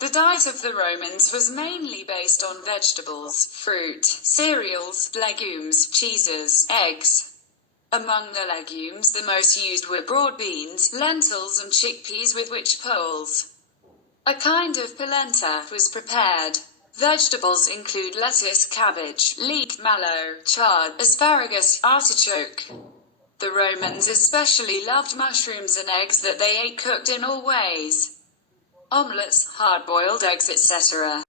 The diet of the Romans was mainly based on vegetables, fruit, cereals, legumes, cheeses, eggs. Among the legumes the most used were broad beans, lentils and chickpeas with which poles, a kind of polenta, was prepared. Vegetables include lettuce, cabbage, leek, mallow, chard, asparagus, artichoke. The Romans especially loved mushrooms and eggs that they ate cooked in all ways. Omelets, hard-boiled eggs, etc.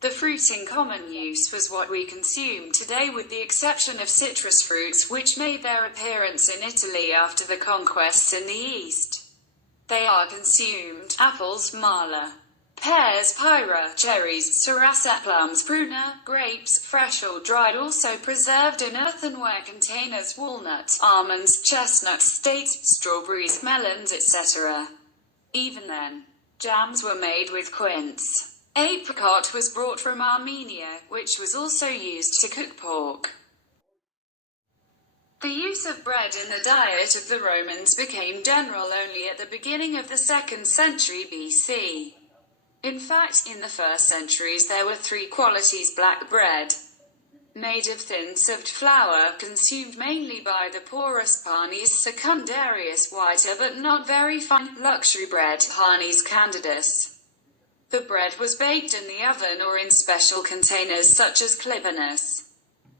The fruit in common use was what we consume today with the exception of citrus fruits which made their appearance in Italy after the conquests in the East. They are consumed: apples, mala, pears, pyra, cherries, cerasa, plums, pruna, grapes, fresh or dried, also preserved in earthenware containers, walnuts, almonds, chestnuts, dates, strawberries, melons, etc. Even then, jams were made with quince. Apricot was brought from Armenia, which was also used to cook pork. The use of bread in the diet of the Romans became general only at the beginning of the 2nd century BC. In fact, in the first centuries there were 3 qualities: black bread, made of thin sieved flour, consumed mainly by the poorest; panis secundarius, whiter but not very fine, luxury bread, panis candidus. The bread was baked in the oven or in special containers such as clipanus.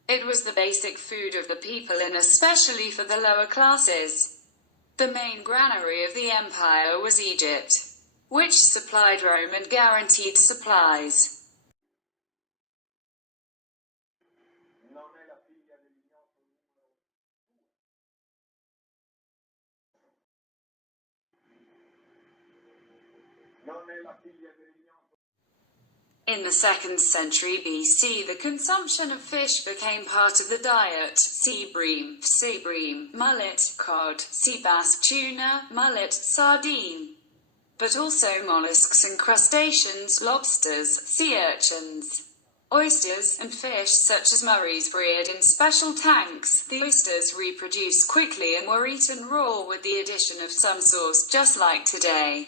It was the basic food of the people and especially for the lower classes. The main granary of the empire was Egypt, which supplied Rome and guaranteed supplies. In the 2nd century BC, the consumption of fish became part of the diet. Sea bream, mullet, cod, sea bass, tuna, mullet, sardine. But also mollusks and crustaceans, lobsters, sea urchins, oysters, and fish such as Murray's reared in special tanks. The oysters reproduced quickly and were eaten raw with the addition of some sauce, just like today.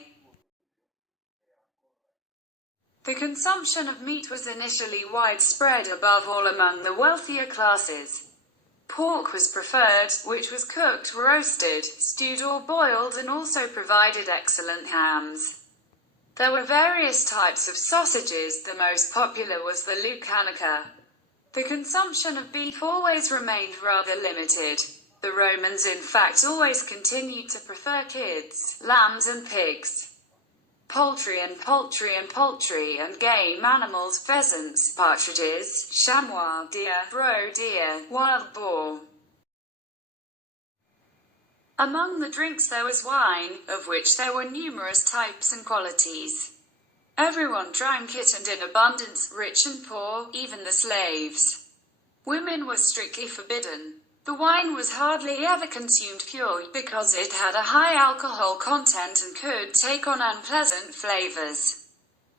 The consumption of meat was initially widespread, above all among the wealthier classes. Pork was preferred, which was cooked, roasted, stewed or boiled, and also provided excellent hams. There were various types of sausages. The most popular was the lucanica. The consumption of beef always remained rather limited. The Romans in fact always continued to prefer kids, lambs and pigs. Poultry and game animals, pheasants, partridges, chamois, deer, roe deer, wild boar. Among the drinks there was wine, of which there were numerous types and qualities. Everyone drank it and in abundance, rich and poor, even the slaves. Women were strictly forbidden. The wine was hardly ever consumed pure, because it had a high alcohol content and could take on unpleasant flavors.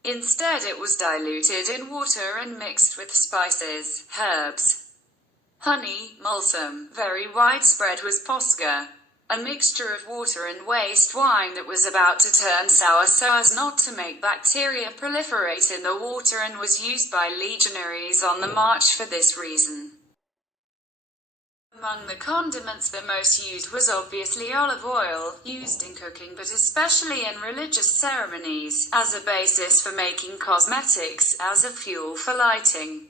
Instead it was diluted in water and mixed with spices, herbs, honey, mulsum. Very widespread was posca, a mixture of water and waste wine that was about to turn sour so as not to make bacteria proliferate in the water, and was used by legionaries on the march for this reason. Among the condiments the most used was obviously olive oil, used in cooking but especially in religious ceremonies, as a basis for making cosmetics, as a fuel for lighting.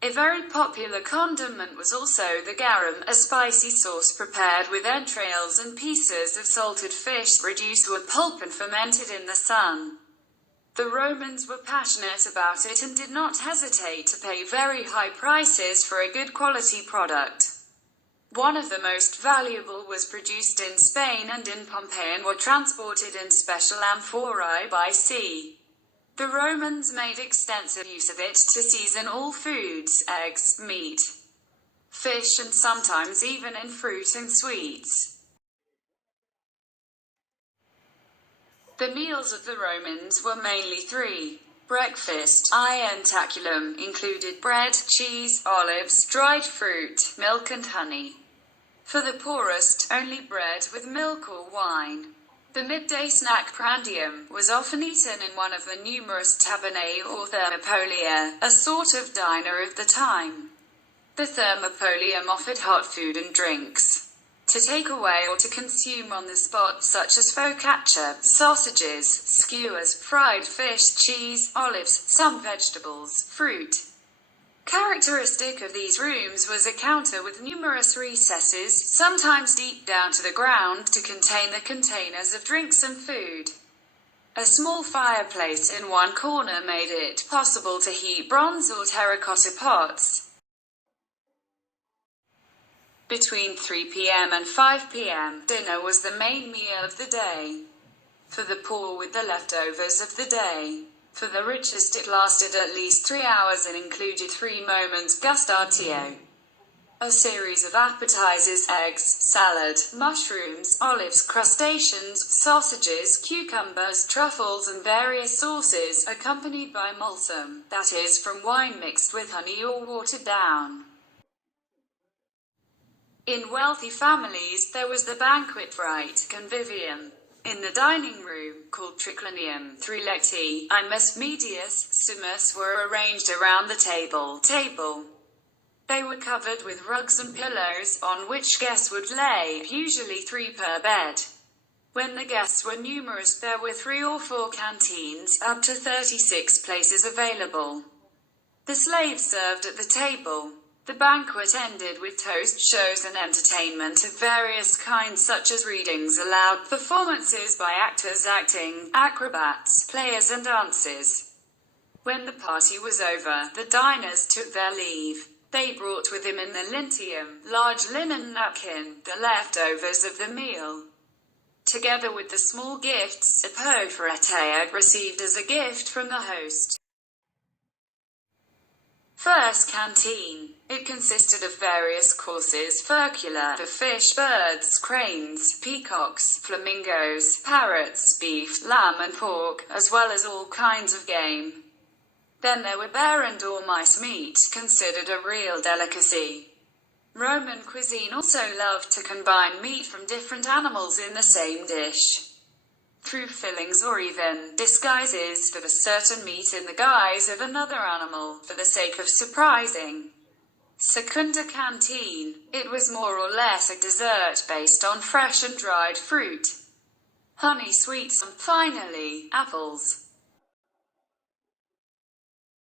A very popular condiment was also the garum, a spicy sauce prepared with entrails and pieces of salted fish, reduced to a pulp and fermented in the sun. The Romans were passionate about it and did not hesitate to pay very high prices for a good quality product. One of the most valuable was produced in Spain and in Pompeii and were transported in special amphorae by sea. The Romans made extensive use of it to season all foods, eggs, meat, fish, and sometimes even in fruit and sweets. The meals of the Romans were mainly 3. Breakfast, ientaculum, included bread, cheese, olives, dried fruit, milk and honey. For the poorest, only bread with milk or wine. The midday snack prandium was often eaten in one of the numerous tabernae or thermopolia, a sort of diner of the time. The thermopolium offered hot food and drinks to take away or to consume on the spot, such as focaccia, sausages, skewers, fried fish, cheese, olives, some vegetables, fruit. Characteristic of these rooms was a counter with numerous recesses, sometimes deep down to the ground, to contain the containers of drinks and food. A small fireplace in one corner made it possible to heat bronze or terracotta pots. Between 3 p.m. and 5 p.m., dinner was the main meal of the day. For the poor with the leftovers of the day. For the richest it lasted at least 3 hours and included 3 moments gustatio. A series of appetizers, eggs, salad, mushrooms, olives, crustaceans, sausages, cucumbers, truffles and various sauces, accompanied by mulsum, that is, from wine mixed with honey or watered down. In wealthy families, there was the banquet rite, convivium. In the dining room, called triclinium, 3 lecti, imus medius, sumus, were arranged around the table. They were covered with rugs and pillows, on which guests would lay, usually 3 per bed. When the guests were numerous, there were 3 or 4 canteens, up to 36 places available. The slaves served at the table. The banquet ended with toast, shows and entertainment of various kinds such as readings aloud, performances by actors acting, acrobats, players and dances. When the party was over, the diners took their leave. They brought with them in the linteum, large linen napkin, the leftovers of the meal, together with the small gifts, apophratea, received as a gift from the host. First canteen. It consisted of various courses, furcula, for fish, birds, cranes, peacocks, flamingos, parrots, beef, lamb and pork, as well as all kinds of game. Then there were bear and dormice meat, considered a real delicacy. Roman cuisine also loved to combine meat from different animals in the same dish, through fillings or even disguises, for a certain meat in the guise of another animal, for the sake of surprising. Secunda canteen. It was more or less a dessert based on fresh and dried fruit, honey sweets and, finally, apples.